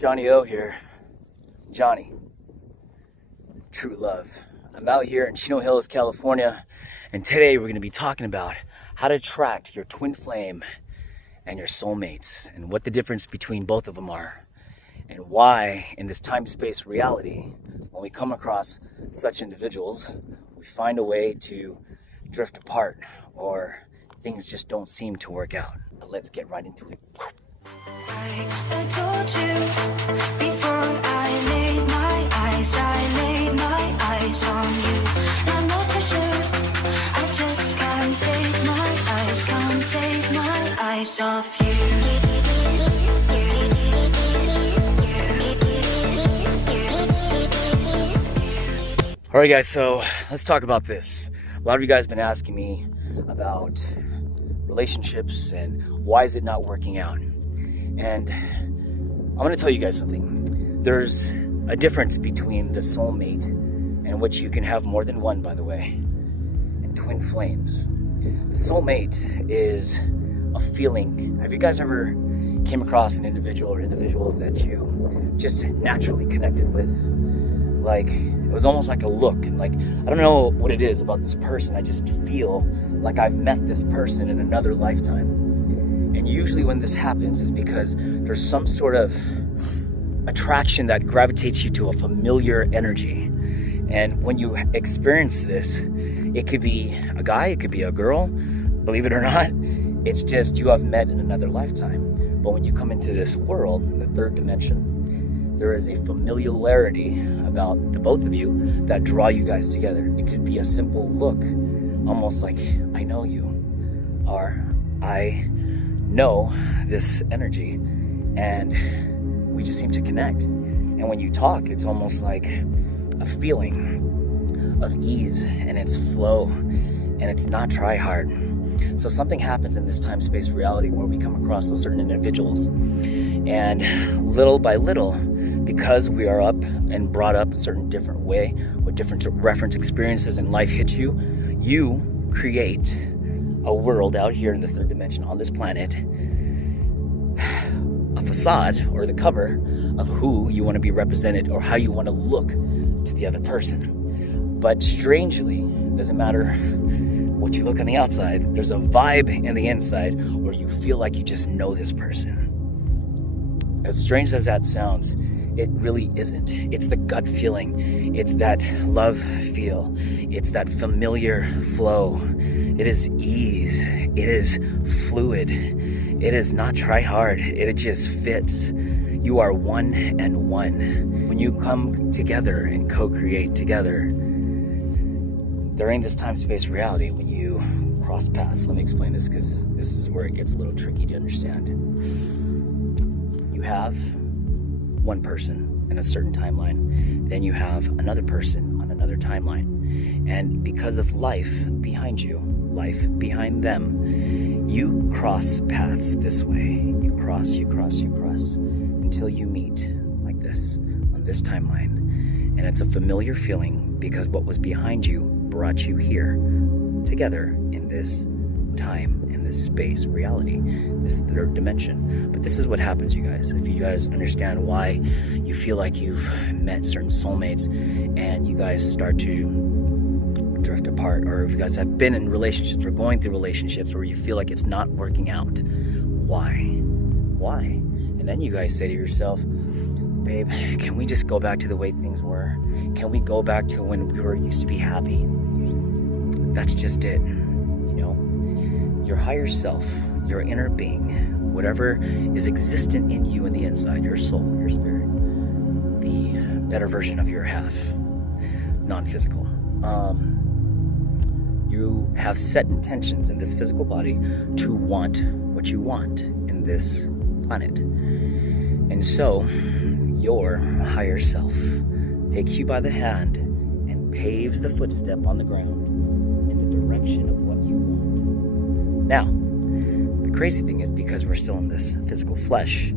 Jonny O here. Jonny Truelove. I'm out here in Chino Hills, California, and today we're going to be talking about how to attract your twin flame and your soulmates, and what the difference between both of them are, and why in this time-space reality, when we come across such individuals, we find a way to drift apart, or things just don't seem to work out. But let's get right into it. I told you before I laid my eyes on you. I'm not too sure, I just can't take my eyes off you. All right, guys, so let's talk about this. A lot of you guys have been asking me about relationships and why is it not working out. And I'm going to tell you guys something. There's a difference between the soulmate, and which you can have more than one, by the way, and twin flames. The soulmate is a feeling. Have you guys ever came across an individual or individuals that you just naturally connected with? Like, it was almost like a look, and like, I don't know what it is about this person. I just feel like I've met this person in another lifetime. And usually when this happens is because there's some sort of attraction that gravitates you to a familiar energy. And when you experience this, it could be a guy, it could be a girl, believe it or not, it's just you have met in another lifetime. But when you come into this world, in the third dimension, there is a familiarity about the both of you that draw you guys together. It could be a simple look, almost like, I know you, or I know this energy, and we just seem to connect. And when you talk, it's almost like a feeling of ease, and it's flow, and it's not try hard. So something happens in this time-space reality where we come across those certain individuals, and little by little, because we are up and brought up a certain different way with different reference experiences, and life hits you, you create a world out here in the third dimension on this planet, a facade or the cover of who you want to be represented or how you want to look to the other person. But strangely, it doesn't matter what you look on the outside, there's a vibe in the inside where you feel like you just know this person. As strange as that sounds, it really isn't. It's the gut feeling. It's that love feel. It's that familiar flow. It is ease. It is fluid. It is not try hard. It just fits. You are one and one. When you come together and co-create together, during this time-space reality, when you cross paths, let me explain this because this is where it gets a little tricky to understand. You have one person in a certain timeline, then you have another person on another timeline, and because of life behind you, life behind them, you cross paths this way. You cross until you meet like this on this timeline, and it's a familiar feeling because what was behind you brought you here together in this time, in this space reality, this third dimension. But this is what happens, you guys. If you guys understand why you feel like you've met certain soulmates and you guys start to drift apart, or if you guys have been in relationships or going through relationships where you feel like it's not working out, why? And then you guys say to yourself, babe, can we just go back to the way things were? Can we go back to when we were used to be happy? That's just it. Your higher self, your inner being, whatever is existent in you in the inside, your soul, your spirit, the better version of your half, non-physical. You have set intentions in this physical body to want what you want in this planet. And so your higher self takes you by the hand and paves the footstep on the ground in the direction of what you want. Now, the crazy thing is, because we're still in this physical flesh,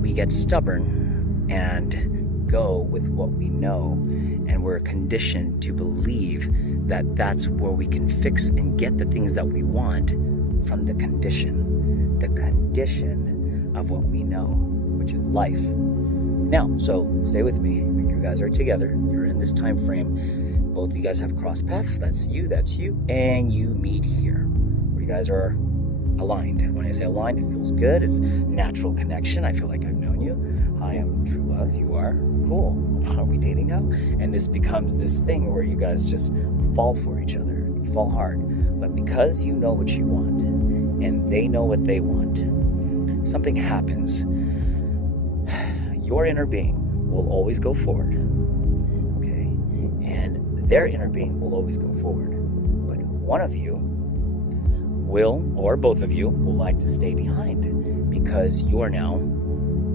we get stubborn and go with what we know, and we're conditioned to believe that that's where we can fix and get the things that we want from the condition of what we know, which which is life. Now, so stay with me. You guys are together. You're in this time frame. Both of you guys have cross paths. That's you, and you meet here, where you guys are aligned. When I say aligned, it feels good. It's natural connection. I feel like I've known you. I am Truelove. You are. Cool. Are we dating now? And this becomes this thing where you guys just fall for each other. You fall hard. But because you know what you want, and they know what they want, something happens. Your inner being will always go forward. Okay? And their inner being will always go forward. But one of you will, or both of you, will like to stay behind because you are now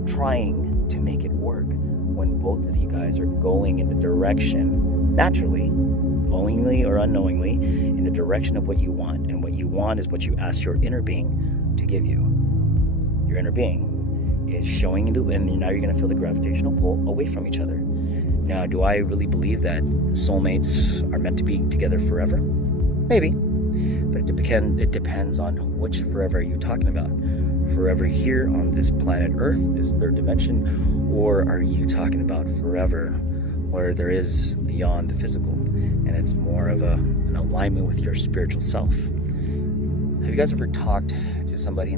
trying to make it work when both of you guys are going in the direction, naturally, knowingly or unknowingly, in the direction of what you want. And what you want is what you ask your inner being to give you. Your inner being is showing you, and now you're going to feel the gravitational pull away from each other. Now, do I really believe that soulmates are meant to be together forever? Maybe. But it depends on which forever are you talking about. Forever here on this planet Earth, this third dimension, or are you talking about forever where there is beyond the physical and it's more of an alignment with your spiritual self? Have you guys ever talked to somebody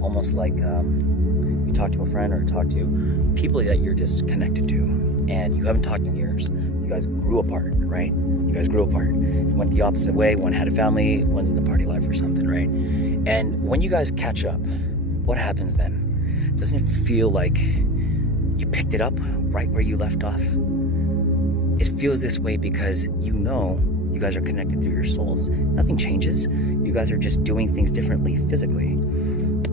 almost like you talk to a friend or talk to people that you're just connected to and you haven't talked in years? You guys grew apart, right? You guys grew apart, went the opposite way. One had a family, one's in the party life or something, right? And when you guys catch up, what happens then? Doesn't it feel like you picked it up right where you left off? It feels this way because you know you guys are connected through your souls. Nothing changes. You guys are just doing things differently physically.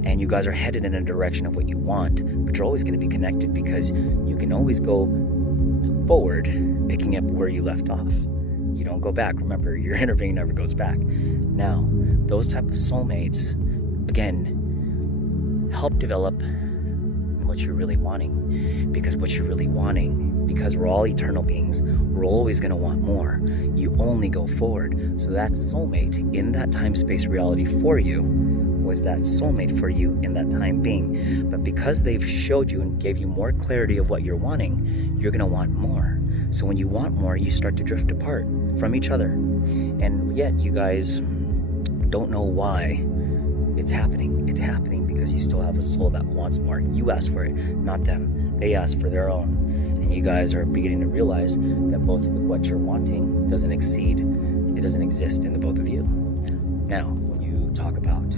And you guys are headed in a direction of what you want, but you're always going to be connected because you can always go forward, picking up where you left off. You don't go back. Remember, your inner being never goes back. Now, those type of soulmates, again, help develop what you're really wanting. Because what you're really wanting, because we're all eternal beings, we're always going to want more. You only go forward. So that soulmate in that time-space reality for you was that soulmate for you in that time being. But because they've showed you and gave you more clarity of what you're wanting, you're going to want more. So when you want more, you start to drift apart from each other. And yet you guys don't know why it's happening. It's happening because you still have a soul that wants more. You ask for it, not them. They ask for their own. And you guys are beginning to realize that both with what you're wanting doesn't exist in the both of you. Now, when you talk about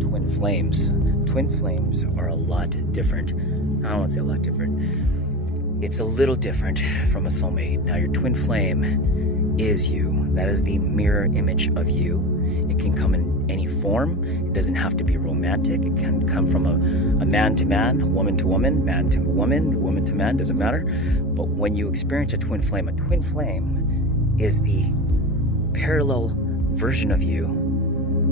twin flames are a lot different. I don't want to say a lot different. It's a little different from a soulmate. Now, your twin flame is you. That is the mirror image of you. It can come in any form. It doesn't have to be romantic. It can come from a man to man, woman to woman, man to woman, woman to man, doesn't matter. But when you experience a twin flame is the parallel version of you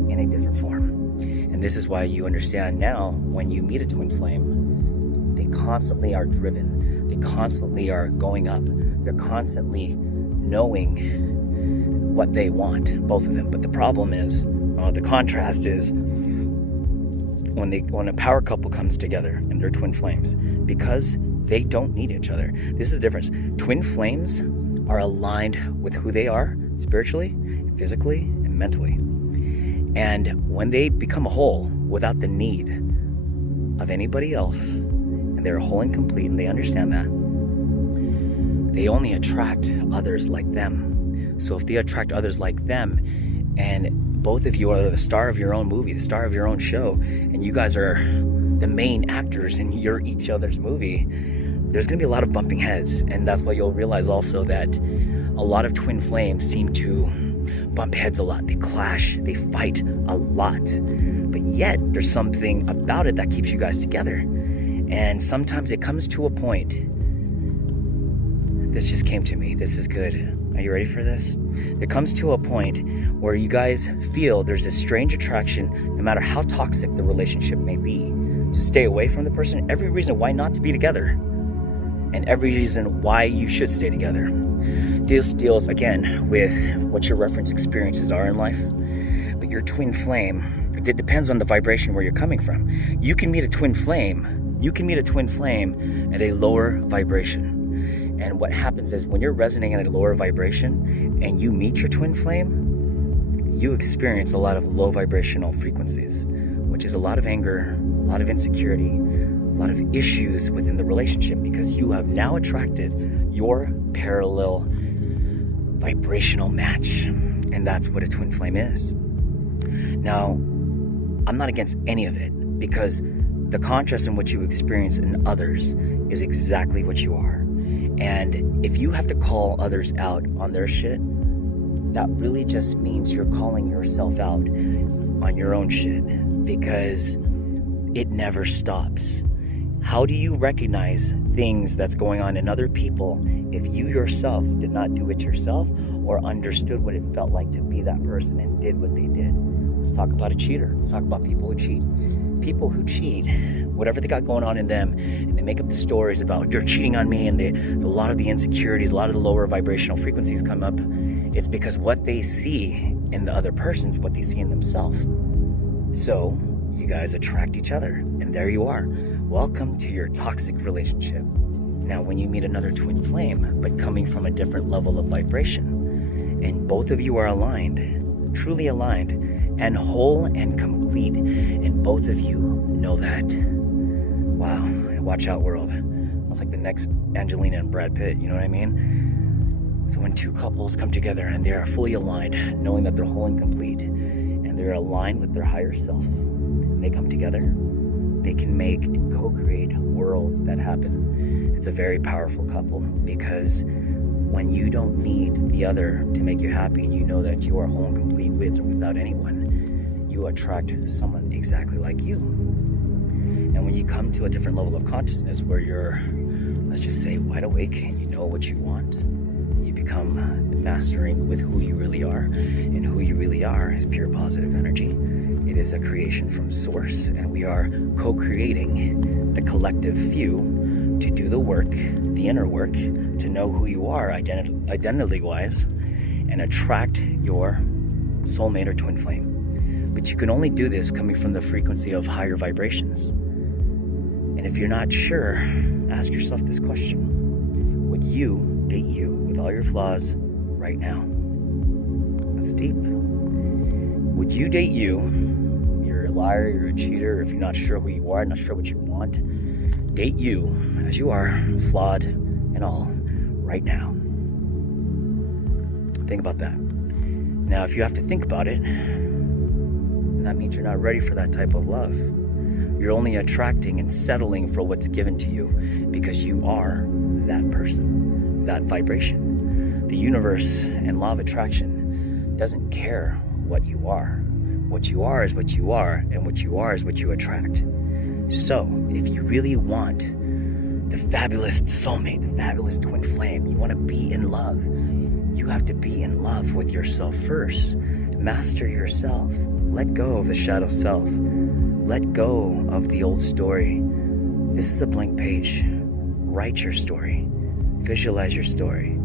in a different form. And this is why you understand now when you meet a twin flame, they constantly are driven. They constantly are going up. They're constantly knowing what they want, both of them. But the problem is, the contrast is when a power couple comes together and they're twin flames, because they don't need each other. This is the difference. Twin flames are aligned with who they are spiritually, physically, and mentally. And when they become a whole without the need of anybody else, and they're whole and complete, and they understand that, they only attract others like them. So if they attract others like them, and both of you are the star of your own movie, the star of your own show, and you guys are the main actors in each other's movie, there's going to be a lot of bumping heads. And that's why you'll realize also that a lot of twin flames seem to bump heads a lot. They clash, they fight a lot. But yet, there's something about it that keeps you guys together. And sometimes it comes to a point. This just came to me. This is good. Are you ready for this? It comes to a point where you guys feel there's a strange attraction, no matter how toxic the relationship may be, to stay away from the person. Every reason why not to be together, and every reason why you should stay together. This deals, again, with what your reference experiences are in life. But your twin flame, it depends on the vibration where you're coming from. You can meet a twin flame You can meet a twin flame at a lower vibration. And what happens is when you're resonating at a lower vibration and you meet your twin flame, you experience a lot of low vibrational frequencies, which is a lot of anger, a lot of insecurity, a lot of issues within the relationship, because you have now attracted your parallel vibrational match. And that's what a twin flame is. Now, I'm not against any of it, because the contrast in what you experience in others is exactly what you are. And if you have to call others out on their shit, that really just means you're calling yourself out on your own shit, because it never stops. How do you recognize things that's going on in other people if you yourself did not do it yourself or understood what it felt like to be that person and did what they did? Let's talk about a cheater. Let's talk about people who cheat. People who cheat, whatever they got going on in them, and they make up the stories about you're cheating on me, and a lot of the insecurities, a lot of the lower vibrational frequencies come up. It's because what they see in the other person's what they see in themselves. So you guys attract each other, and there you are. Welcome to your toxic relationship. Now, when you meet another twin flame, but coming from a different level of vibration, and both of you are aligned, truly aligned, and whole and complete, and both of you know that. Wow, watch out, world. It's like the next Angelina and Brad Pitt, you know what I mean? So when two couples come together and they are fully aligned, knowing that they're whole and complete, and they're aligned with their higher self, and they come together, they can make and co-create worlds that happen. It's a very powerful couple, because when you don't need the other to make you happy, and you know that you are whole and complete with or without anyone, you attract someone exactly like you. And when you come to a different level of consciousness where you're, let's just say, wide awake, and you know what you want, you become mastering with who you really are. And who you really are is pure positive energy. It is a creation from source, and we are co-creating the collective few to do the work, the inner work, to know who you are identity-wise, and attract your soulmate or twin flame. But you can only do this coming from the frequency of higher vibrations. And if you're not sure, ask yourself this question. Would you date you with all your flaws right now? That's deep. Would you date you? You're a liar, you're a cheater, if you're not sure who you are, not sure what you want, date you as you are, flawed and all, right now. Think about that. Now, if you have to think about it, that means you're not ready for that type of love. You're only attracting and settling for what's given to you because you are that person, that vibration. The universe and law of attraction doesn't care what you are. What you are is what you are, and what you are is what you attract. So, if you really want the fabulous soulmate, the fabulous twin flame, you want to be in love, you have to be in love with yourself first. Master yourself. Let go of the shadow self. Let go of the old story. This is a blank page. Write your story. Visualize your story.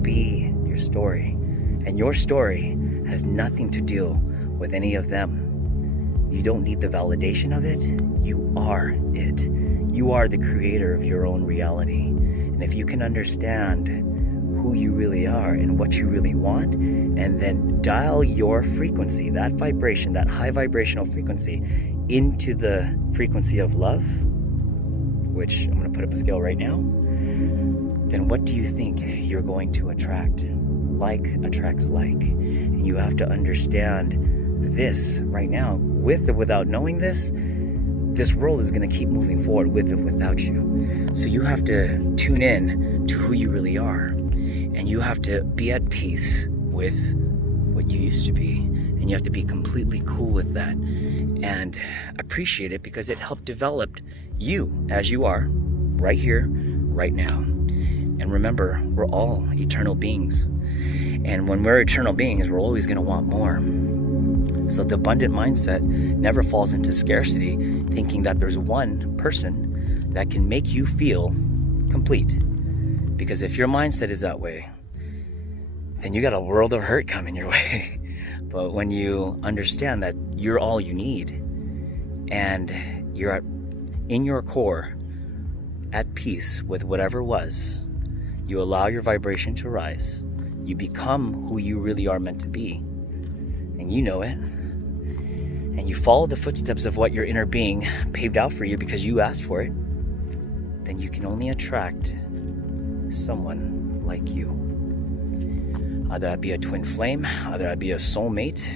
Be your story. And your story has nothing to do with any of them. You don't need the validation of it. You are it. You are the creator of your own reality. And if you can understand who you really are and what you really want, and then dial your frequency, that vibration, that high vibrational frequency, into the frequency of love, which I'm going to put up a scale right now, then what do you think you're going to attract? Like attracts like. And you have to understand this right now. With or without knowing this, this world is going to keep moving forward with or without you. So you have to tune in to who you really are. And you have to be at peace with what you used to be. And you have to be completely cool with that. And appreciate it, because it helped develop you as you are, right here, right now. And remember, we're all eternal beings. And when we're eternal beings, we're always going to want more. So the abundant mindset never falls into scarcity, thinking that there's one person that can make you feel complete. Because if your mindset is that way, then you got a world of hurt coming your way. But when you understand that you're all you need, and you're in your core, at peace with whatever was, you allow your vibration to rise. You become who you really are meant to be. And you know it. And you follow the footsteps of what your inner being paved out for you because you asked for it. Then you can only attract someone like you. Either that be a twin flame, either that be a soulmate.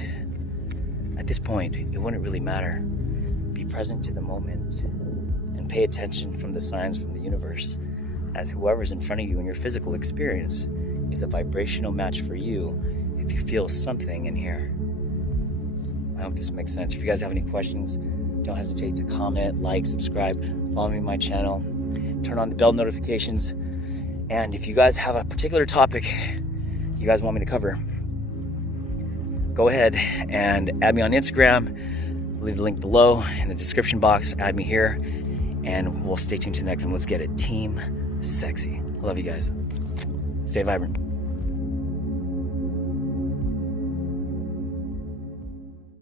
At this point, it wouldn't really matter. Be present to the moment and pay attention from the signs from the universe, as whoever's in front of you in your physical experience is a vibrational match for you if you feel something in here. I hope this makes sense. If you guys have any questions, don't hesitate to comment, like, subscribe, follow me on my channel, turn on the bell notifications. And if you guys have a particular topic you guys want me to cover, go ahead and add me on Instagram. Leave the link below in the description box. Add me here, and we'll stay tuned to the next one. Let's get it. Team Sexy. I love you guys. Stay vibrant.